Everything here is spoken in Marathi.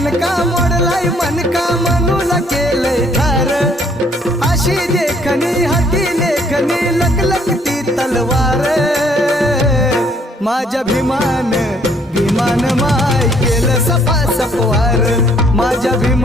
ठणका मोडलाय मनका म्हणून केलंय ठार अशी देखणी हाती लेखनी लकलकती तलवार माझ्या भीमान भीमान माय केलं सपा सपवार माझ्या भीमान